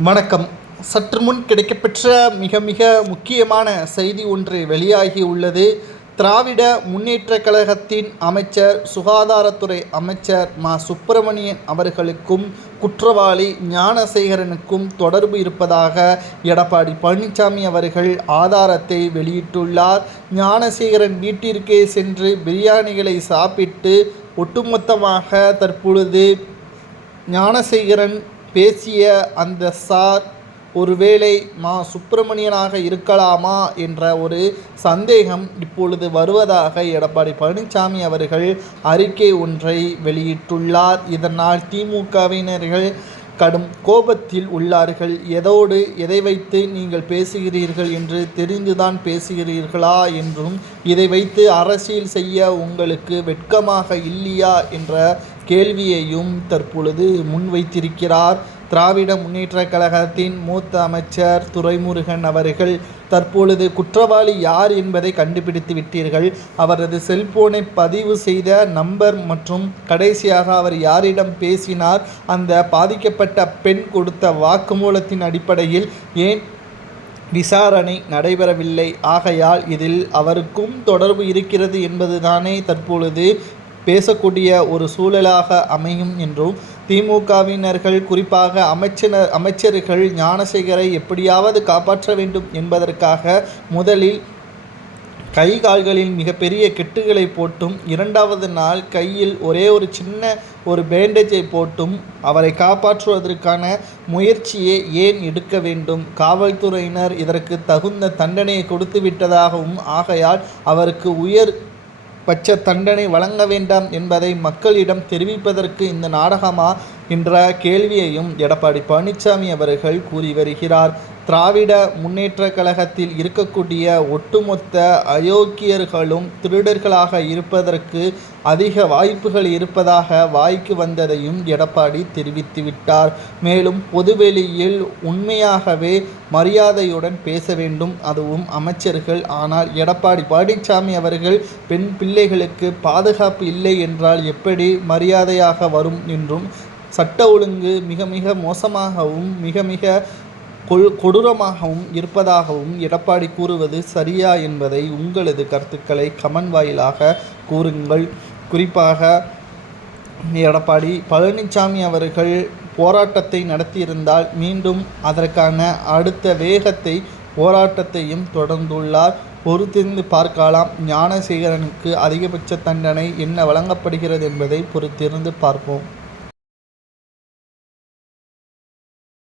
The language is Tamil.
வணக்கம். சற்று முன் கிடைக்கப்பெற்ற மிக மிக முக்கியமான செய்தி ஒன்று வெளியாகி உள்ளது. திராவிட முன்னேற்ற கழகத்தின் அமைச்சர் சுகாதாரத்துறை அமைச்சர் மா. சுப்பிரமணியன் அவர்களுக்கும் குற்றவாளி ஞானசேகரனுக்கும் தொடர்பு இருப்பதாக எடப்பாடி பழனிசாமி அவர்கள் ஆதாரத்தை வெளியிட்டுள்ளார். ஞானசேகரன் வீட்டிற்கே சென்று பிரியாணிகளை சாப்பிட்டு ஒட்டுமொத்தமாக தற்பொழுது ஞானசேகரன் பேசிய அந்த சார் ஒருவேளை மா சுப்பிரமணியனாக இருக்கலாமா? என்ற ஒரு சந்தேகம் இப்பொழுது வருவதாக எடப்பாடி பழனிசாமி அவர்கள் அறிக்கை ஒன்றை வெளியிட்டுள்ளார். இதனால் திமுகவினர்கள் கடும் கோபத்தில் உள்ளார்கள். எதோடு எதை வைத்து நீங்கள் பேசுகிறீர்கள் என்று தெரிந்துதான் பேசுகிறீர்களா? என்றும் இதை வைத்து அரசியல் செய்ய உங்களுக்கு வெட்கமாக இல்லையா? என்ற கேள்வியையும் தற்பொழுது முன்வைத்திருக்கிறார். திராவிட முன்னேற்றக் கழகத்தின் மூத்த அமைச்சர் துரைமுருகன் அவர்கள் தற்பொழுது குற்றவாளி யார் என்பதை கண்டுபிடித்து விட்டீர்கள். அவரது செல்போனை பதிவு செய்த நம்பர் மற்றும் கடைசியாக அவர் யாரிடம் பேசினார். அந்த பாதிக்கப்பட்ட பெண் கொடுத்த வாக்குமூலத்தின் அடிப்படையில் ஏன் விசாரணை நடைபெறவில்லை? ஆகையால் இதில் அவருக்கும் தொடர்பு இருக்கிறது என்பதுதானே தற்பொழுது பேசக்கூடிய ஒரு சூழலாக அமையும் என்றும் திமுகவினர்கள் குறிப்பாக அமைச்சர் அமைச்சர்கள் ஞானசேகரை எப்படியாவது காப்பாற்ற வேண்டும் என்பதற்காக முதலில் கை கால்களில் மிகப்பெரிய கெட்டுகளை போட்டும் இரண்டாவது நாள் கையில் ஒரே ஒரு சின்ன ஒரு பேண்டேஜை போட்டும் அவரை காப்பாற்றுவதற்கான முயற்சியை ஏன் எடுக்க வேண்டும்? காவல்துறையினர் இதற்கு தகுந்த தண்டனையை கொடுத்து விட்டதாகவும் ஆகையால் அவருக்கு உயர் பட்ச தண்டனை வழங்க வேண்டாம் என்பதை மக்களிடம் தெரிவிப்பதற்கு இந்த நாடகமா? என்ற கேள்வியையும் எடப்பாடி பழனிசாமி அவர்கள் கூறி வருகிறார். திராவிட முன்னேற்ற கழகத்தில் இருக்கக்கூடிய ஒட்டுமொத்த அயோக்கியர்களும் திருடர்களாக இருப்பதற்கு அதிக வாய்ப்புகள் இருப்பதாக வாய்க்கு வந்ததையும் எடப்பாடி தெரிவித்துவிட்டார் மேலும் பொதுவெளியில் உண்மையாகவே மரியாதையுடன் பேச வேண்டும் அதுவும் அமைச்சர்கள். ஆனால் எடப்பாடி பழனிசாமி அவர்கள் பெண் பிள்ளைகளுக்கு பாதுகாப்பு இல்லை என்றால் எப்படி மரியாதையாக வரும் என்றும் சட்ட ஒழுங்கு மிக மிக மோசமாகவும் மிக மிக கொல் கொடூரமாகவும் இருப்பதாகவும் எடப்பாடி கூறுவது சரியா என்பதை உங்களது கருத்துக்களை கமெண்ட் வாயிலாக கூறுங்கள். குறிப்பாக எடப்பாடி பழனிசாமி அவர்கள் போராட்டத்தை நடத்தியிருந்தால் மீண்டும் அதற்கான அடுத்த வேகத்தை போராட்டத்தையும் தொடர்ந்துள்ளார். பொறுத்திருந்து பார்க்கலாம். ஞானசேகரனுக்கு அதிகபட்ச தண்டனை என்ன வழங்கப்படுகிறது என்பதை பொறுத்திருந்து பார்ப்போம்.